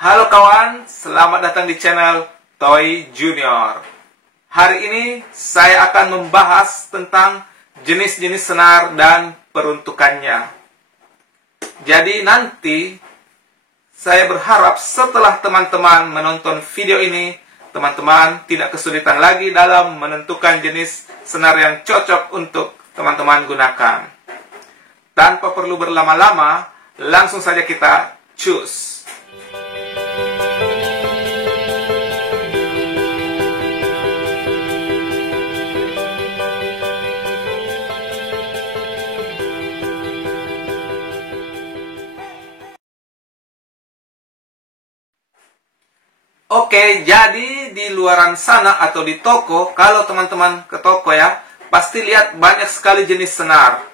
Halo kawan, selamat datang di channel Toy Junior. Hari ini saya akan membahas tentang jenis-jenis senar dan peruntukannya. Jadi nanti saya berharap setelah teman-teman menonton video ini, teman-teman tidak kesulitan lagi dalam menentukan jenis senar yang cocok untuk teman-teman gunakan. Tanpa perlu berlama-lama, langsung saja kita choose. Oke, jadi di luaran sana atau di toko, kalau teman-teman ke toko ya, pasti lihat banyak sekali jenis senar.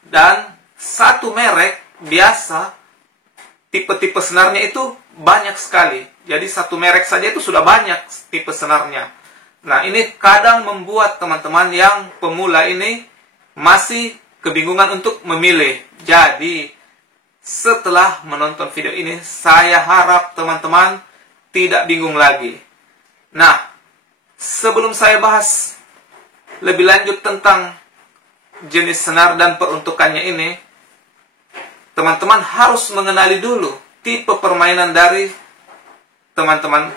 Dan satu merek biasa, tipe-tipe senarnya itu banyak sekali. Jadi satu merek saja itu sudah banyak tipe senarnya. Nah, ini kadang membuat teman-teman yang pemula ini masih kebingungan untuk memilih. Jadi, setelah menonton video ini, saya harap teman-teman tidak bingung lagi. Nah, sebelum saya bahas lebih lanjut tentang jenis senar dan peruntukannya ini, teman-teman harus mengenali dulu tipe permainan dari teman-teman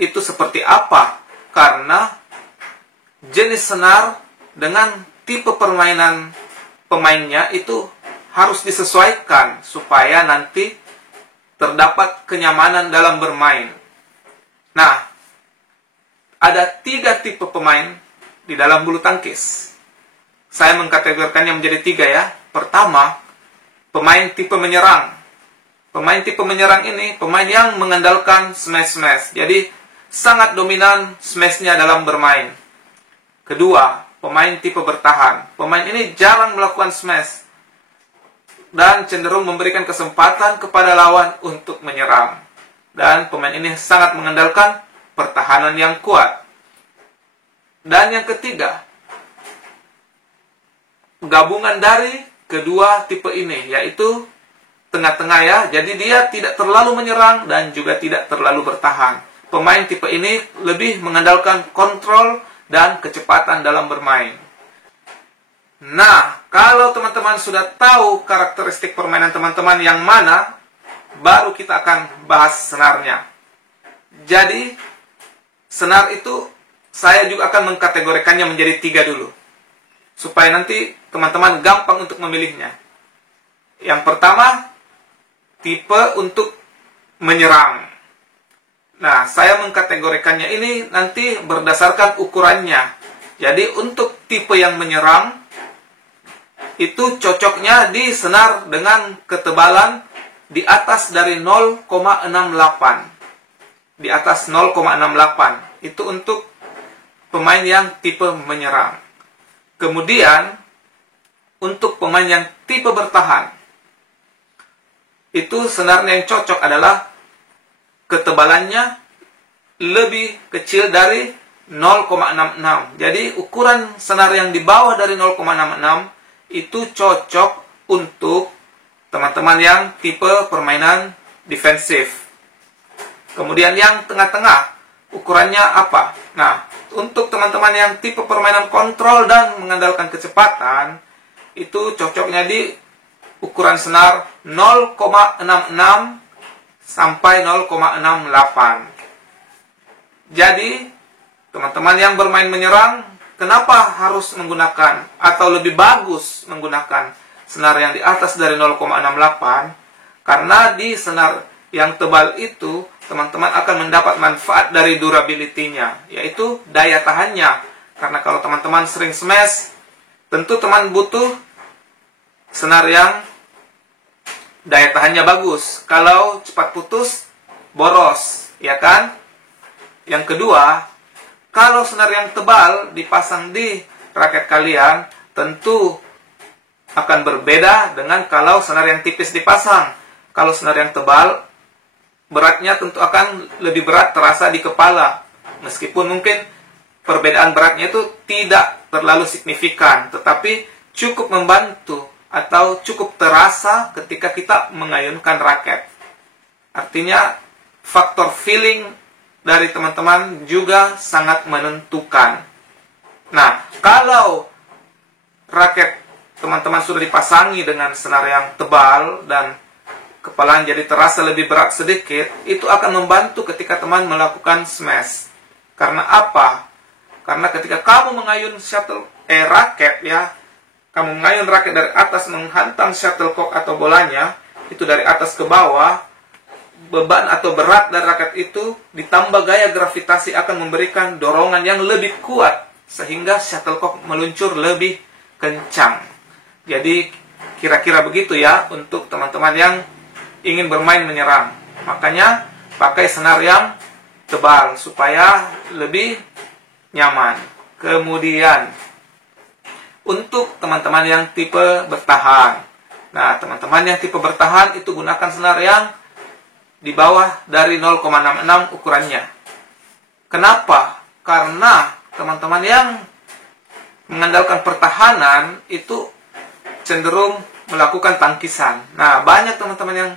itu seperti apa. Karena jenis senar dengan tipe permainan pemainnya itu harus disesuaikan supaya nanti terdapat kenyamanan dalam bermain. Nah, ada 3 tipe pemain di dalam bulu tangkis. Saya mengkategorikannya menjadi 3 ya. Pertama, pemain tipe menyerang. Pemain tipe menyerang ini pemain yang mengandalkan smash-smash. Jadi, sangat dominan smash-nya dalam bermain. Kedua, pemain tipe bertahan. Pemain ini jarang melakukan smash dan cenderung memberikan kesempatan kepada lawan untuk menyerang. Dan pemain ini sangat mengandalkan pertahanan yang kuat. Dan yang ketiga, gabungan dari kedua tipe ini, yaitu tengah-tengah ya. Jadi dia tidak terlalu menyerang dan juga tidak terlalu bertahan. Pemain tipe ini lebih mengandalkan kontrol dan kecepatan dalam bermain. Nah, kalau teman-teman sudah tahu karakteristik permainan teman-teman yang mana, baru kita akan bahas senarnya. Jadi, senar itu saya juga akan mengkategorikannya menjadi 3 dulu, supaya nanti teman-teman gampang untuk memilihnya. Yang pertama, tipe untuk menyerang. Nah, saya mengkategorikannya ini nanti berdasarkan ukurannya. Jadi, untuk tipe yang menyerang, itu cocoknya di senar dengan ketebalan di atas dari 0,68. Di atas 0,68. Itu untuk pemain yang tipe menyerang. Kemudian, untuk pemain yang tipe bertahan, itu senarnya yang cocok adalah ketebalannya lebih kecil dari 0,66. Jadi, ukuran senar yang di bawah dari 0,66 itu cocok untuk teman-teman yang tipe permainan defensif. Kemudian yang tengah-tengah, ukurannya apa? Nah, untuk teman-teman yang tipe permainan kontrol dan mengandalkan kecepatan, itu cocoknya di ukuran senar 0,66 sampai 0,68. Jadi, teman-teman yang bermain menyerang, kenapa harus menggunakan atau lebih bagus menggunakan senar yang di atas dari 0,68? Karena di senar yang tebal itu, teman-teman akan mendapat manfaat dari durability-nya, yaitu daya tahannya. Karena kalau teman-teman sering smash, tentu teman butuh senar yang daya tahannya bagus. Kalau cepat putus, boros, ya kan? Yang kedua, kalau senar yang tebal dipasang di raket kalian, tentu akan berbeda dengan kalau senar yang tipis dipasang. Kalau senar yang tebal, beratnya tentu akan lebih berat terasa di kepala. Meskipun mungkin perbedaan beratnya itu tidak terlalu signifikan, tetapi cukup membantu atau cukup terasa ketika kita mengayunkan raket. Artinya faktor feeling dari teman-teman juga sangat menentukan. Nah, kalau raket teman-teman sudah dipasangi dengan senar yang tebal dan kepalanya jadi terasa lebih berat sedikit, itu akan membantu ketika teman melakukan smash. Karena apa? Karena ketika kamu mengayun raket ya, kamu mengayun raket dari atas menghantam shuttlecock atau bolanya, itu dari atas ke bawah, beban atau berat dari raket itu ditambah gaya gravitasi akan memberikan dorongan yang lebih kuat sehingga shuttlecock meluncur lebih kencang. Jadi kira-kira begitu ya untuk teman-teman yang ingin bermain menyerang. Makanya pakai senar yang tebal supaya lebih nyaman. Kemudian untuk teman-teman yang tipe bertahan. Nah, teman-teman yang tipe bertahan itu gunakan senar yang di bawah dari 0,66 ukurannya. Kenapa? Karena teman-teman yang mengandalkan pertahanan itu cenderung melakukan tangkisan. Nah, banyak teman-teman yang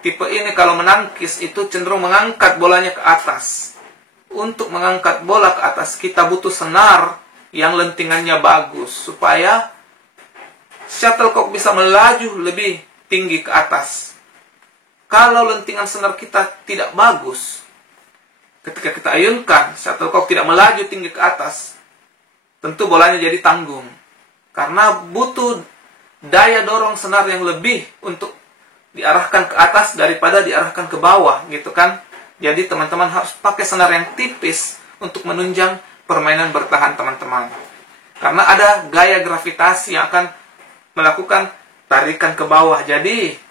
tipe ini kalau menangkis itu cenderung mengangkat bolanya ke atas. Untuk mengangkat bola ke atas, kita butuh senar yang lentingannya bagus supaya shuttlecock bisa melaju lebih tinggi ke atas. Kalau lentingan senar kita tidak bagus, ketika kita ayunkan, shuttlecock tidak melaju tinggi ke atas, tentu bolanya jadi tanggung. Karena butuh daya dorong senar yang lebih untuk diarahkan ke atas daripada diarahkan ke bawah, gitu kan. Jadi teman-teman harus pakai senar yang tipis untuk menunjang permainan bertahan teman-teman. Karena ada gaya gravitasi yang akan melakukan tarikan ke bawah. Jadi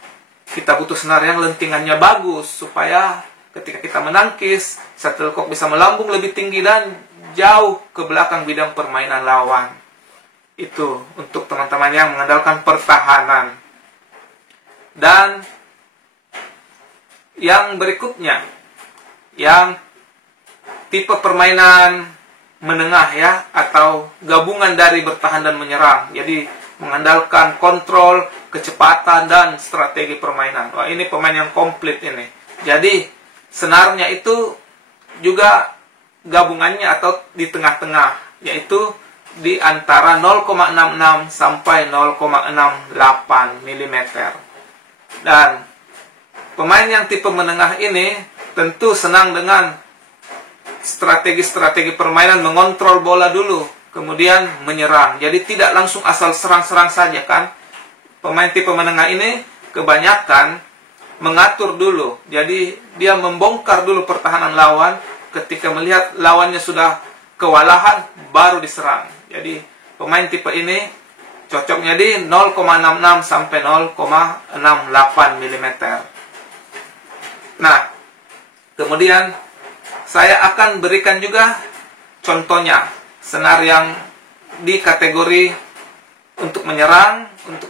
kita butuh senar yang lentingannya bagus supaya ketika kita menangkis, shuttlecock bisa melambung lebih tinggi dan jauh ke belakang bidang permainan lawan. Itu untuk teman-teman yang mengandalkan pertahanan. Dan yang berikutnya, yang tipe permainan menengah ya, atau gabungan dari bertahan dan menyerang. Jadi mengandalkan kontrol, kecepatan, dan strategi permainan. Wah, ini pemain yang komplit ini. Jadi senarnya itu juga gabungannya atau di tengah-tengah, yaitu di antara 0,66 sampai 0,68 mm. Dan pemain yang tipe menengah ini tentu senang dengan strategi-strategi permainan, mengontrol bola dulu, kemudian menyerang. Jadi tidak langsung asal serang-serang saja kan. Pemain tipe menengah ini kebanyakan mengatur dulu. Jadi dia membongkar dulu pertahanan lawan. Ketika melihat lawannya sudah kewalahan, baru diserang. Jadi pemain tipe ini cocoknya di 0,66 sampai 0,68 mm. Nah, kemudian saya akan berikan juga contohnya senar yang di kategori untuk menyerang, untuk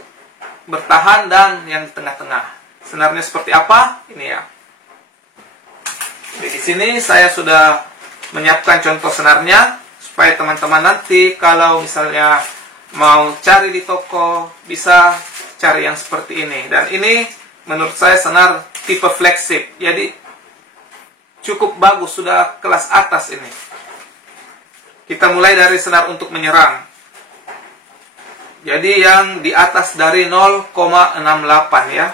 bertahan, dan yang di tengah-tengah. Senarnya seperti apa? Ini ya. Di sini saya sudah menyiapkan contoh senarnya supaya teman-teman nanti kalau misalnya mau cari di toko bisa cari yang seperti ini. Dan ini menurut saya senar tipe flagship. Jadi cukup bagus, sudah kelas atas ini. Kita mulai dari senar untuk menyerang. Jadi yang di atas dari 0,68 ya.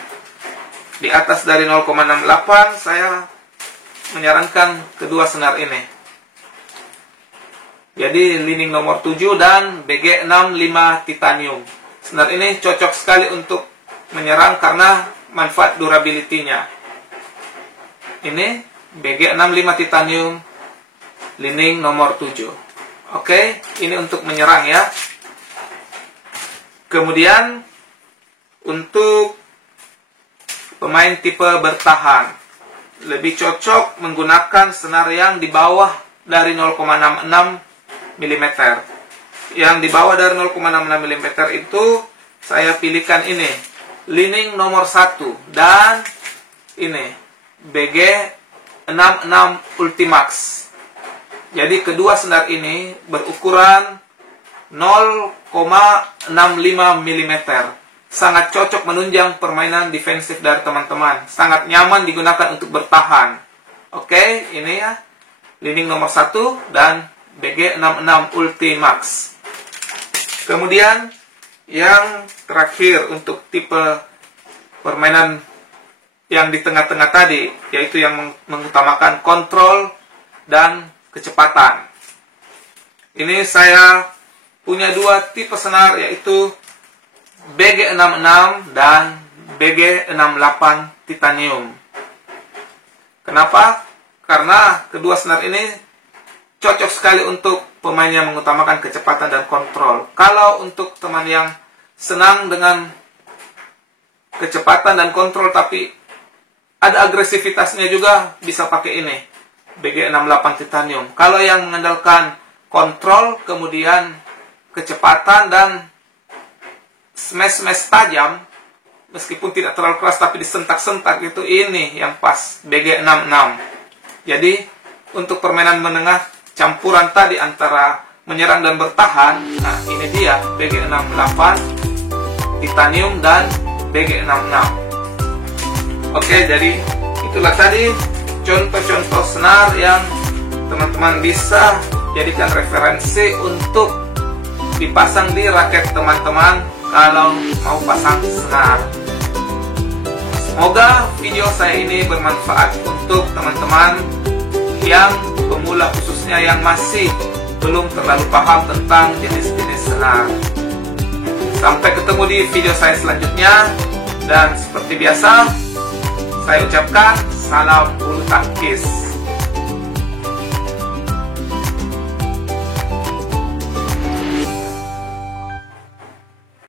Di atas dari 0,68 saya menyarankan kedua senar ini. Jadi lining nomor 7 dan BG65 titanium. Senar ini cocok sekali untuk menyerang karena manfaat durability-nya. Ini BG65 titanium lining nomor 7. Oke, ini untuk menyerang ya. Kemudian untuk pemain tipe bertahan, lebih cocok menggunakan senar yang di bawah dari 0,66 mm. Yang di bawah dari 0,66 mm itu saya pilihkan ini, lining nomor 1 dan ini BG66 Ultimax. Jadi kedua senar ini berukuran 0,65 mm. Sangat cocok menunjang permainan defensif dari teman-teman. Sangat nyaman digunakan untuk bertahan. Oke, ini ya leading nomor 1 dan BG66 Ultimax. Kemudian yang terakhir untuk tipe permainan yang di tengah-tengah tadi, yaitu yang mengutamakan kontrol dan kecepatan. Ini saya punya 2 tipe senar, yaitu BG66 dan BG68 Titanium. Kenapa? Karena kedua senar ini cocok sekali untuk pemain yang mengutamakan kecepatan dan kontrol. Kalau untuk teman yang senang dengan kecepatan dan kontrol tapi ada agresivitasnya juga, bisa pakai ini, BG68 Titanium. Kalau yang mengandalkan kontrol, kemudian kecepatan dan smash tajam, meskipun tidak terlalu keras tapi disentak-sentak, itu ini yang pas, BG66. Jadi untuk permainan menengah campuran tadi antara menyerang dan bertahan, nah ini dia BG68 Titanium dan BG66. Oke, jadi itulah tadi contoh-contoh senar yang teman-teman bisa jadikan referensi untuk dipasang di raket teman-teman kalau mau pasang senar. Semoga video saya ini bermanfaat untuk teman-teman yang pemula, khususnya yang masih belum terlalu paham tentang jenis-jenis senar. Sampai ketemu di video saya selanjutnya, dan seperti biasa saya ucapkan salam bulu tangkis.